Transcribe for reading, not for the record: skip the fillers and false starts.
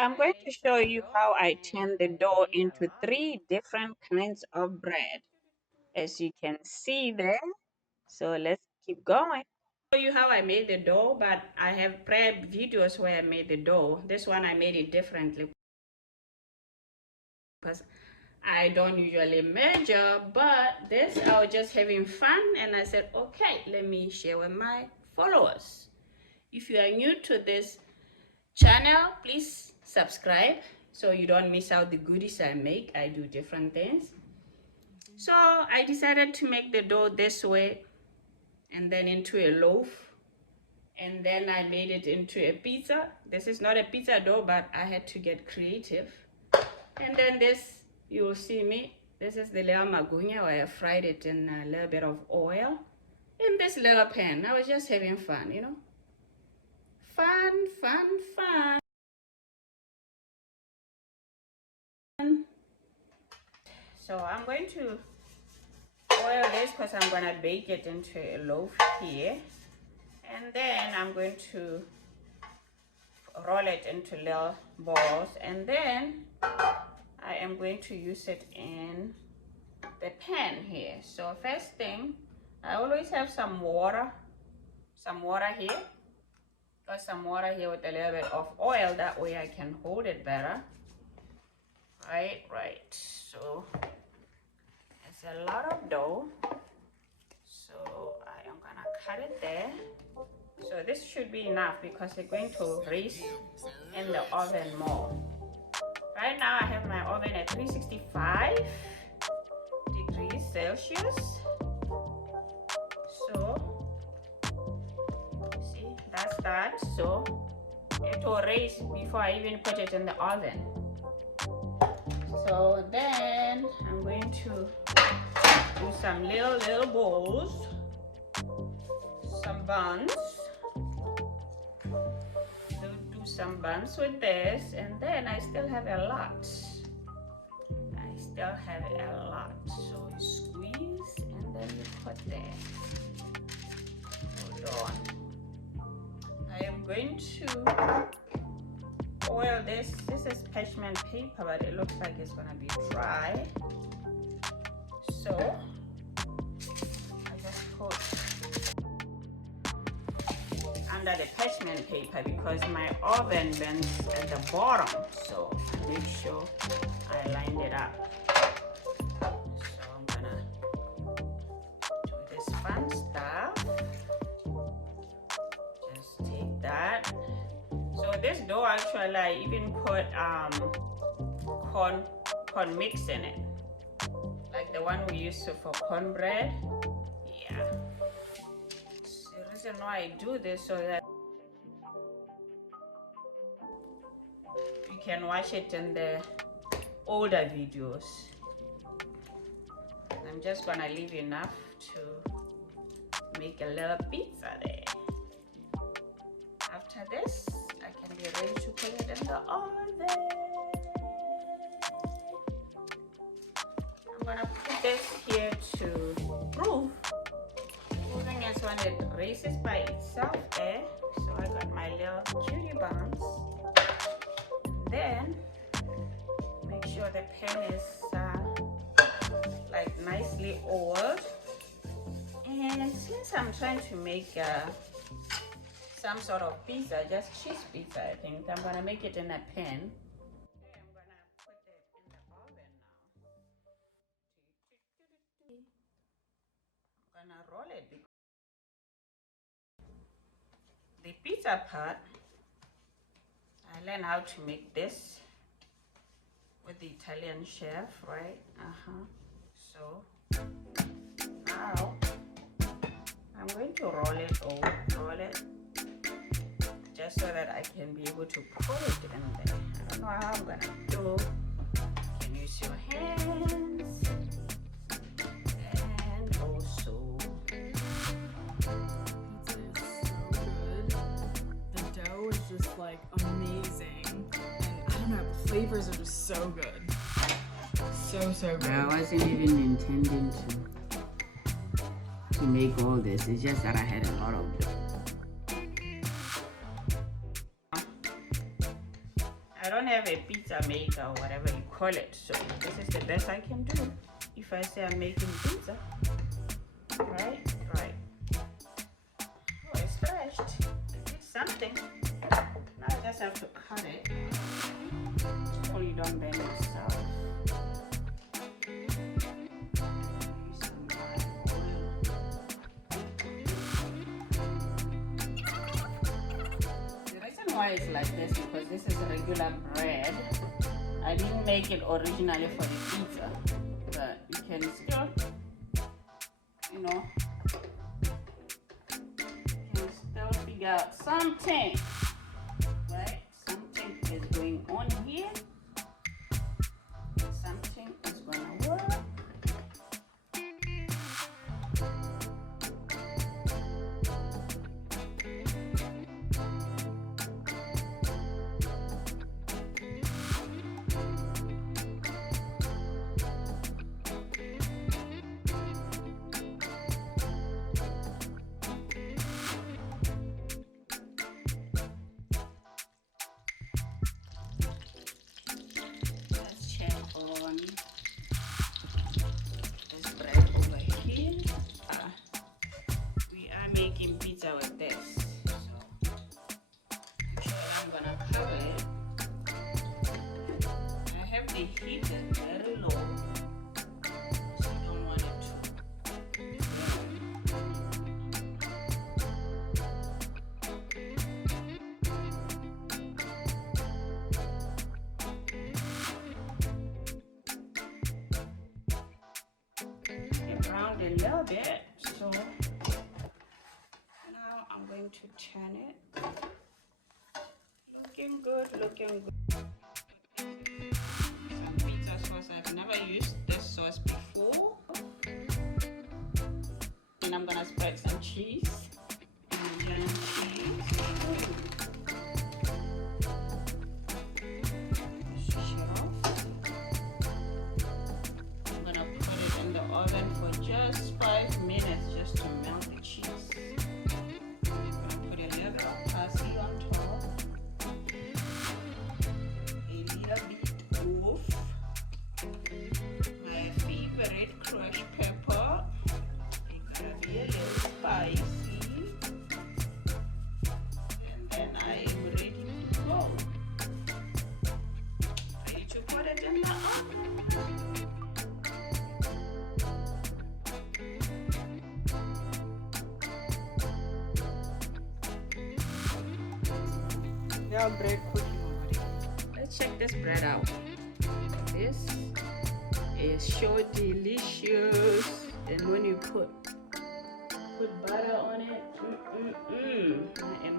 I'm going to show you how I turn the dough into three different kinds of bread, as you can see there. So let's keep going. Show you how I made the dough, but I have prep videos where I made the dough. This one I made it differently because I don't usually measure, but this I was just having fun and I said, okay, let me share with my followers. If you are new to this channel, please subscribe so you don't miss out the goodies I make. I do different things. So I decided to make the dough this way and then into a loaf, and then I made it into a pizza. This is not a pizza dough, but I had to get creative. And then this, you will see me, this is the little magunya where I fried it in a little bit of oil in this little pan. I was just having fun, you know. Fun, fun, fun. So I'm going to oil this because I'm going to bake it into a loaf here. And then I'm going to roll it into little balls. And then I am going to use it in the pan here. So first thing, I always have some water here. Got some water here with a little bit of oil. That way I can hold it better. Right. So it's a lot of dough. So I am gonna cut it there. So this should be enough because it's going to raise in the oven more. Right now I have my oven at 365 degrees Celsius. So see, that's that. So it will raise before I even put it in the oven. So then I'm going to do some little balls, some buns. Do some buns with this, and then I still have a lot. So you squeeze and then you put there. Hold on. I am going to oil this. This is parchment paper, but it looks like it's gonna be dry. So I just put under the parchment paper because my oven bends at the bottom, so I make sure I lined it up. So I'm gonna do this fun stuff. Just take that. So this dough actually I even put corn mix in it, like the one we use for cornbread. Yeah. The reason why I do this so that you can watch it in the older videos. I'm just gonna leave enough to make a little pizza there. After this, I can be ready to put it in the oven. I'm gonna put this here to prove. Proving is when it raises by itself there. So I got my little cutie buns. Then make sure the pan is like nicely oiled. And since I'm trying to make some sort of pizza, just cheese pizza, I think I'm gonna make it in a pan. Okay, I'm gonna put it in the oven now. I'm gonna roll it. The pizza part, I learned how to make this with the Italian chef, right? So now I'm going to roll it just so that I can be able to put it in there. I don't know how I'm gonna do. You can use your hands and also. The dough is just like amazing, and I don't know, the flavors are just so good. So good. I wasn't even intending to make all this. It's just that I had a lot of them. I don't have a pizza maker or whatever you call it, so this is the best I can do. If I say I'm making pizza, right? Oh, it's stretched. It's something. Now I just have to cut it. Or you don't bend yourself. Why it's like this, because this is regular bread. I didn't make it originally for the pizza, but you can still, you know, figure out something, right? Something is going on here. Something is gonna work. Making pizza with this, so I'm gonna cover it. I have the heat very low, so you don't want it to get browned a little bit, so I'm going to turn it. Looking good, looking good. Some pizza sauce. I've never used this sauce before. And I'm gonna spread some cheese. Indian cheese. I'm gonna put it in the oven for just 5 minutes just to melt the cheese. Parsley on top, a little bit of my favorite crushed pepper. It's gonna be a little spicy, and then I am ready to go. Ready to put it in the oven. Bread cooking already. Let's check this bread out. This is so delicious, and when you put butter on it, I am